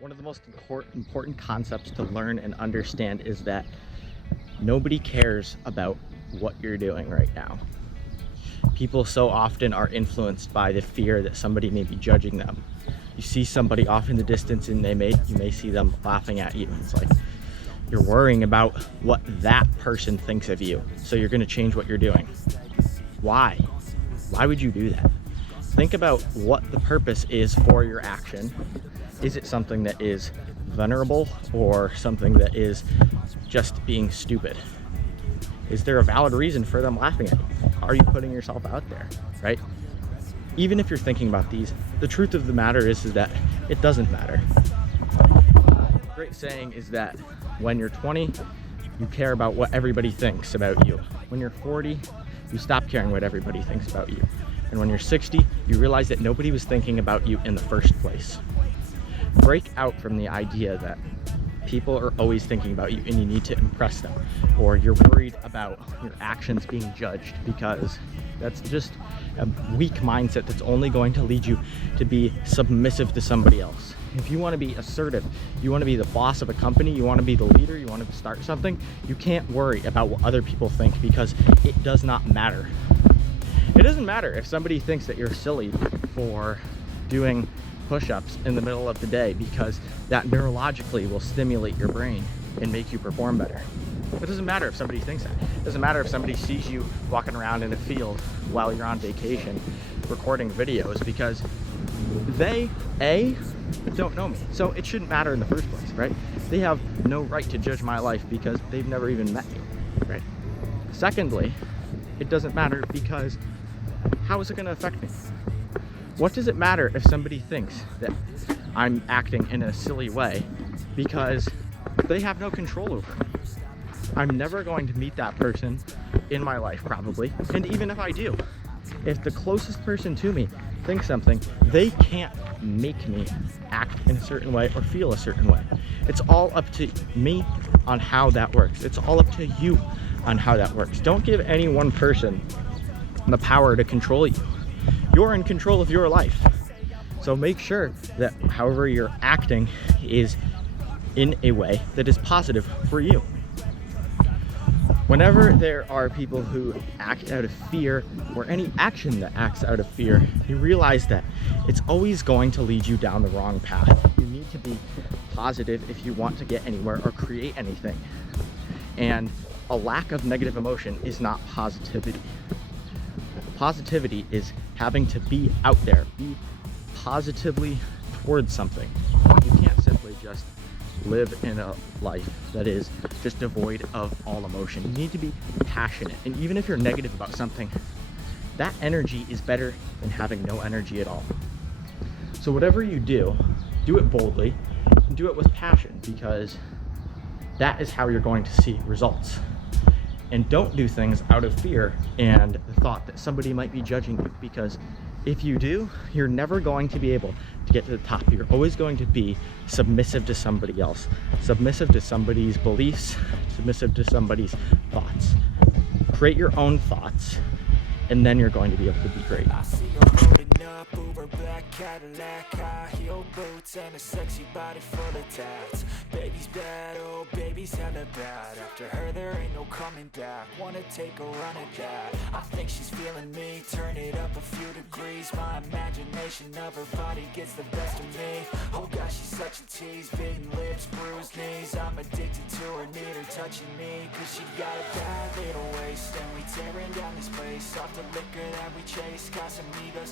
One of the most important concepts to learn and understand is that nobody cares about what you're doing right now. People so often are influenced by the fear that somebody may be judging them. You see somebody off in the distance and you may see them laughing at you. It's like you're worrying about what that person thinks of you. So you're going to change what you're doing. Why? Why would you do that? Think about what the purpose is for your action. Is it something that is venerable or something that is just being stupid? Is there a valid reason for them laughing at you? Are you putting yourself out there, right? Even if you're thinking about these, the truth of the matter is that it doesn't matter. A great saying is that when you're 20, you care about what everybody thinks about you. When you're 40, you stop caring what everybody thinks about you. And when you're 60, you realize that nobody was thinking about you in the first place. Break out from the idea that people are always thinking about you and you need to impress them, or you're worried about your actions being judged, because that's just a weak mindset that's only going to lead you to be submissive to somebody else. If you want to be assertive, you want to be the boss of a company, you want to be the leader, you want to start something, you can't worry about what other people think, because it does not matter. It doesn't matter if somebody thinks that you're silly for doing push-ups in the middle of the day, because that neurologically will stimulate your brain and make you perform better. It doesn't matter if somebody thinks that. It doesn't matter if somebody sees you walking around in a field while you're on vacation recording videos, because they, don't know me. So it shouldn't matter in the first place, right? They have no right to judge my life because they've never even met me, right? Secondly, it doesn't matter because how is it going to affect me? What does it matter if somebody thinks that I'm acting in a silly way, because they have no control over me? I'm never going to meet that person in my life, probably. And even if I do, if the closest person to me thinks something, they can't make me act in a certain way or feel a certain way. It's all up to me on how that works. It's all up to you on how that works. Don't give any one person the power to control you. You're in control of your life. So make sure that however you're acting is in a way that is positive for you. Whenever there are people who act out of fear, or any action that acts out of fear, you realize that it's always going to lead you down the wrong path. You need to be positive if you want to get anywhere or create anything. And a lack of negative emotion is not positivity. Positivity is having to be out there, be positively towards something. You can't simply just live in a life that is just devoid of all emotion. You need to be passionate. And even if you're negative about something, that energy is better than having no energy at all. So whatever you do it boldly, and do it with passion, because that is how you're going to see results. And don't do things out of fear and the thought that somebody might be judging you, because if you do, you're never going to be able to get to the top. You're always going to be submissive to somebody else, submissive to somebody's beliefs, submissive to somebody's thoughts. Create your own thoughts, and then you're going to be able to be great. I see her loading up, Uber black Cadillac, high heel boots, and a sexy body full of tats. Baby's bad, oh baby's hella bad. After her there ain't no coming back. Wanna take a run at that? I think she's feeling me. Turn it up a few degrees. My imagination of her body gets the best of me. Oh gosh, she's such a tease. Bitten lips, bruised knees. I'm addicted to her, need her touching me. Cause she got a bad little waist, and we tearing down this place. Off the liquor that we chase, Casamigos